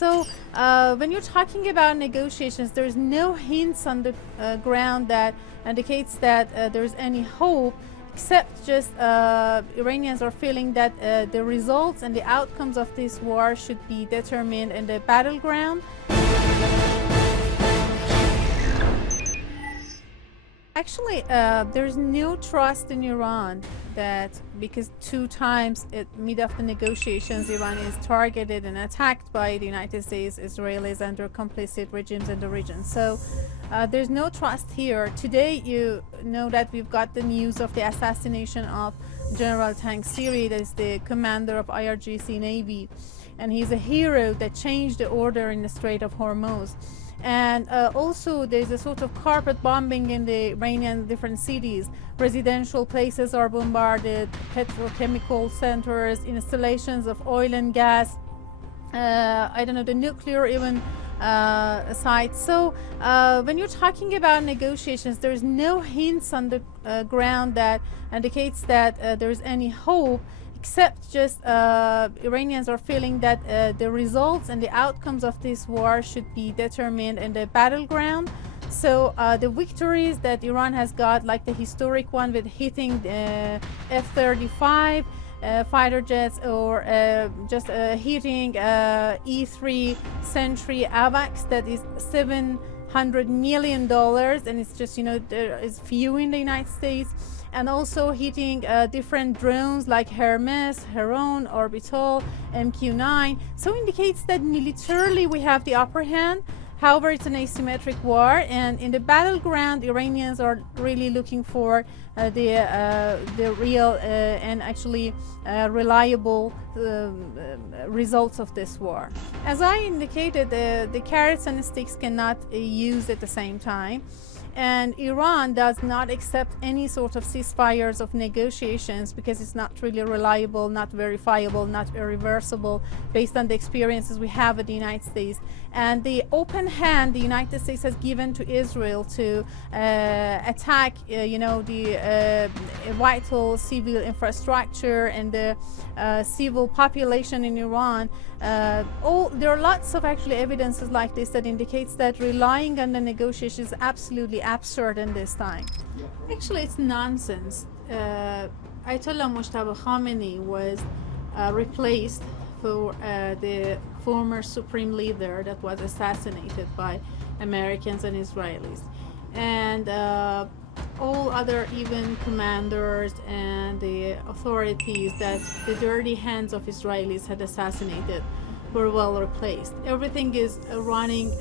So when you're talking about negotiations, there's no hints on the ground that indicates that there's any hope, except just Iranians are feeling that the results and the outcomes of this war should be determined in the battleground. Actually, there's no trust in Iran that because two times in mid of the negotiations, Iran is targeted and attacked by the United States, Israelis, and their complicit regimes in the region. So there's no trust here. Today, you know that we've got the news of the assassination of General Tangsiri, that is the commander of IRGC Navy. And he's a hero that changed the order in the Strait of Hormuz. And also there's a sort of carpet bombing in the Iranian different cities. Residential places are bombarded, petrochemical centers, installations of oil and gas, I don't know, the nuclear even sites. So when you're talking about negotiations, there's no hints on the ground that indicates that there's any hope, except just Iranians are feeling that the results and the outcomes of this war should be determined in the battleground. So the victories that Iran has got, like the historic one with hitting F-35 fighter jets, or just hitting E-3 Sentry AWACS, that is $700 million, and it's just, you know, there is few in the United States. And also hitting different drones like Hermes, Heron, Orbital, MQ-9. So indicates that militarily we have the upper hand. However, it's an asymmetric war, and in the battleground, Iranians are really looking for the real and actually reliable results of this war. As I indicated, the carrots and sticks cannot use at the same time. And Iran does not accept any sort of ceasefires of negotiations because it's not really reliable, not verifiable, not irreversible based on the experiences we have with the United States. And the open hand the United States has given to Israel to attack, you know, the vital civil infrastructure and the civil population in Iran. There are lots of actually evidences like this that indicates that relying on the negotiations is absolutely absurd in this time. Actually, it's nonsense. Ayatollah Mujtaba Khamenei was replaced for the former supreme leader that was assassinated by Americans and Israelis. And all other even commanders and the authorities that the dirty hands of Israelis had assassinated were well replaced. Everything is running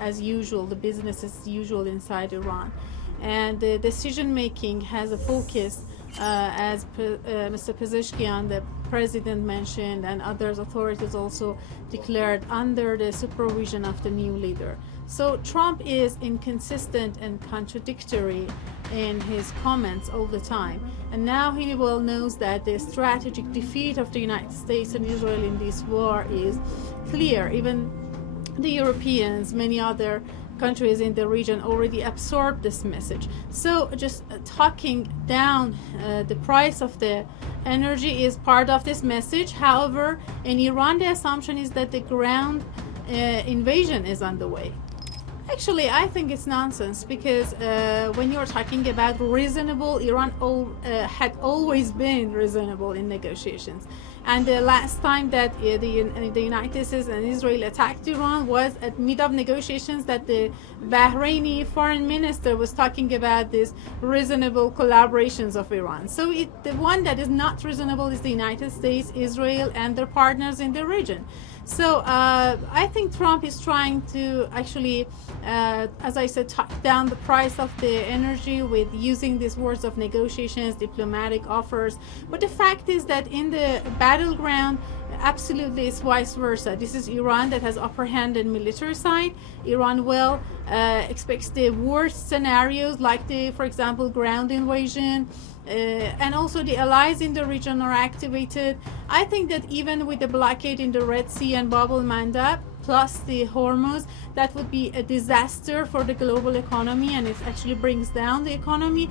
as usual, the business as usual inside Iran. And the decision making has a focus, as Mr. Pezeshkian, the president, mentioned, and others authorities also declared, under the supervision of the new leader. So Trump is inconsistent and contradictory in his comments all the time. And now he well knows that the strategic defeat of the United States and Israel in this war is clear. Even the Europeans, many other countries in the region already absorbed this message. So just talking down the price of the energy is part of this message. However, in Iran, the assumption is that the ground invasion is on the way. Actually, I think it's nonsense, because when you're talking about reasonable, Iran had always been reasonable in negotiations. And the last time that the United States and Israel attacked Iran was at mid of negotiations, that the Bahraini foreign minister was talking about this reasonable collaborations of Iran. So the one that is not reasonable is the United States, Israel, and their partners in the region. So I think Trump is trying to actually, as I said, talk down the price of the energy with using these words of negotiations, diplomatic offers. But the fact is that in the battleground, absolutely it's vice versa. This is Iran that has upper hand in military side. Iran well expects the worst scenarios, like the, for example, ground invasion. And also the allies in the region are activated. I think that even with the blockade in the Red Sea and Bab el-Mandab, plus the Hormuz, that would be a disaster for the global economy, and it actually brings down the economy.